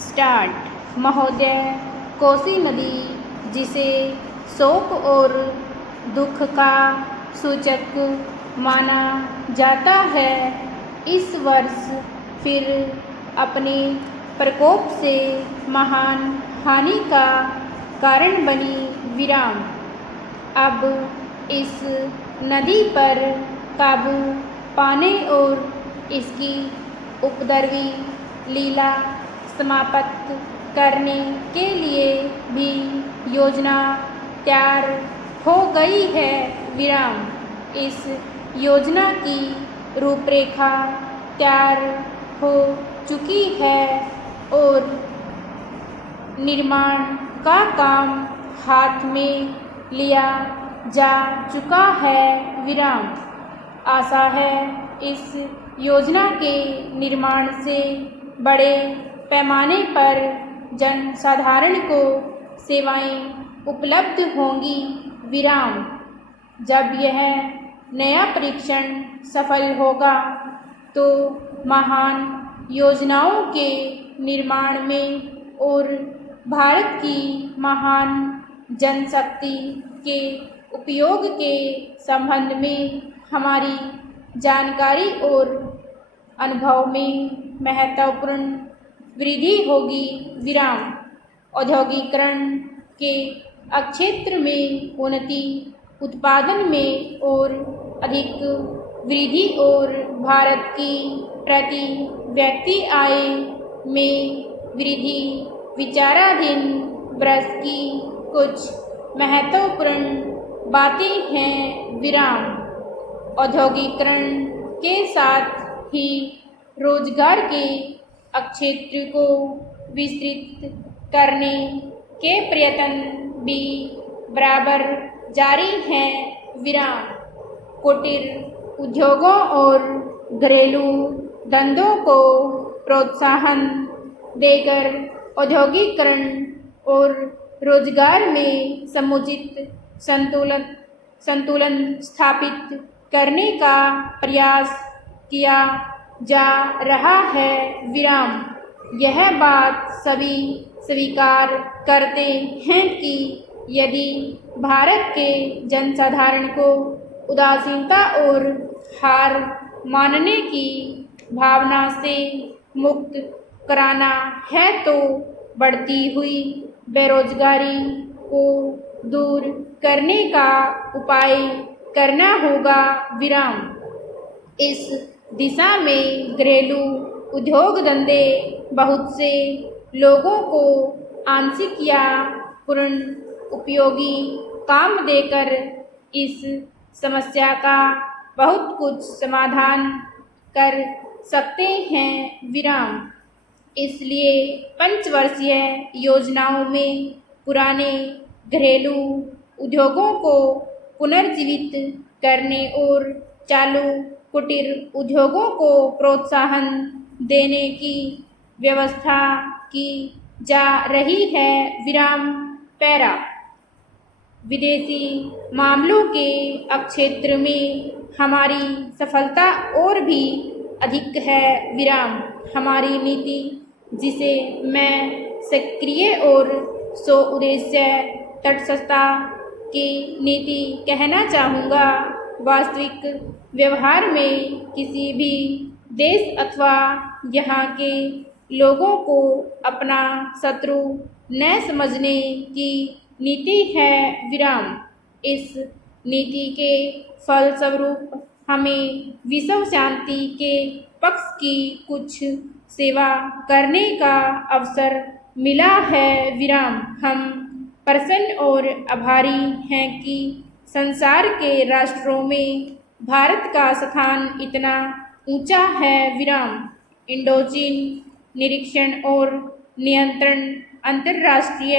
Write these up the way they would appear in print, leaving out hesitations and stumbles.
Start. महोदय, कोसी नदी, जिसे शोक और दुख का सूचक माना जाता है, इस वर्ष फिर अपने प्रकोप से महान हानि का कारण बनी। विराम। अब इस नदी पर काबू पाने और इसकी उपद्रवी लीला समाप्त करने के लिए भी योजना तैयार हो गई है। विराम। इस योजना की रूपरेखा तैयार हो चुकी है और निर्माण का काम हाथ में लिया जा चुका है। विराम। आशा है इस योजना के निर्माण से बड़े पैमाने पर जन साधारण को सेवाएं उपलब्ध होंगी। विराम। जब यह नया परीक्षण सफल होगा तो महान योजनाओं के निर्माण में और भारत की महान जनशक्ति के उपयोग के संबंध में हमारी जानकारी और अनुभव में महत्वपूर्ण वृद्धि होगी। विराम। औद्योगिकरण के क्षेत्र में उन्नति, उत्पादन में और अधिक वृद्धि और भारत की प्रति व्यक्ति आय में वृद्धि विचाराधीन वर्ष की कुछ महत्वपूर्ण बातें हैं। विराम। औद्योगिकरण के साथ ही रोजगार के क्षेत्र को विस्तृत करने के प्रयत्न भी बराबर जारी हैं। विराम। कुटीर उद्योगों और घरेलू धंधों को प्रोत्साहन देकर औद्योगिकरण और रोजगार में समुचित संतुलन स्थापित करने का प्रयास किया जा रहा है। विराम। यह बात सभी स्वीकार करते हैं कि यदि भारत के जनसाधारण को उदासीनता और हार मानने की भावना से मुक्त कराना है तो बढ़ती हुई बेरोजगारी को दूर करने का उपाय करना होगा। विराम। इस दिशा में घरेलू उद्योग धंधे बहुत से लोगों को आंशिक या पूर्ण उपयोगी काम देकर इस समस्या का बहुत कुछ समाधान कर सकते हैं। विराम। इसलिए पंचवर्षीय योजनाओं में पुराने घरेलू उद्योगों को पुनर्जीवित करने और चालू कुटीर उद्योगों को प्रोत्साहन देने की व्यवस्था की जा रही है। विराम। पैरा। विदेशी मामलों के क्षेत्र में हमारी सफलता और भी अधिक है। विराम। हमारी नीति, जिसे मैं सक्रिय और उद्देश्य तटस्थता की नीति कहना चाहूँगा, वास्तविक व्यवहार में किसी भी देश अथवा यहाँ के लोगों को अपना शत्रु न समझने की नीति है। विराम। इस नीति के फलस्वरूप हमें विश्व शांति के पक्ष की कुछ सेवा करने का अवसर मिला है। विराम। हम प्रसन्न और आभारी हैं कि संसार के राष्ट्रों में भारत का स्थान इतना ऊंचा है। विराम। इंडोचीन निरीक्षण और नियंत्रण अंतर्राष्ट्रीय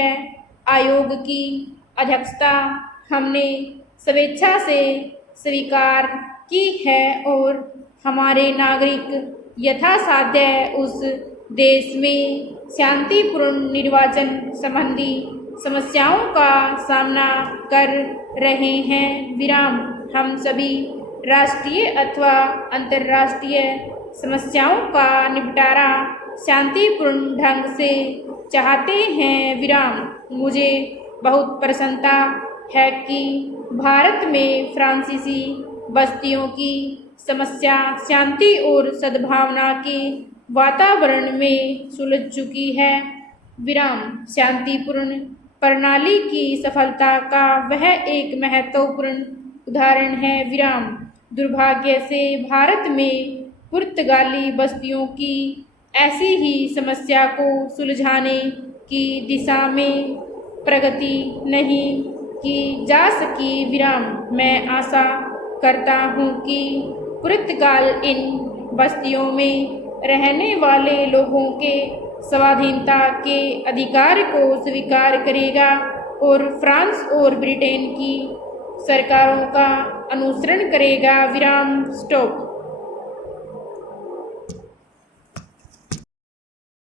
आयोग की अध्यक्षता हमने स्वेच्छा से स्वीकार की है और हमारे नागरिक यथासाध्य उस देश में शांतिपूर्ण निर्वाचन संबंधी समस्याओं का सामना कर रहे हैं। विराम। हम सभी राष्ट्रीय अथवा अंतर्राष्ट्रीय समस्याओं का निपटारा शांतिपूर्ण ढंग से चाहते हैं विराम। मुझे बहुत प्रसन्नता है कि भारत में फ्रांसीसी बस्तियों की समस्या शांति और सद्भावना के वातावरण में सुलझ चुकी है। विराम शांतिपूर्ण प्रणाली की सफलता का वह एक महत्वपूर्ण उदाहरण है। विराम दुर्भाग्य से भारत में पुर्तगाली बस्तियों की ऐसी ही समस्या को सुलझाने की दिशा में प्रगति नहीं की जा सकी। विराम मैं आशा करता हूँ कि पुर्तगाल इन बस्तियों में रहने वाले लोगों के स्वाधीनता के अधिकार को स्वीकार करेगा और फ्रांस और ब्रिटेन की सरकारों का अनुसरण करेगा। विराम स्टॉप।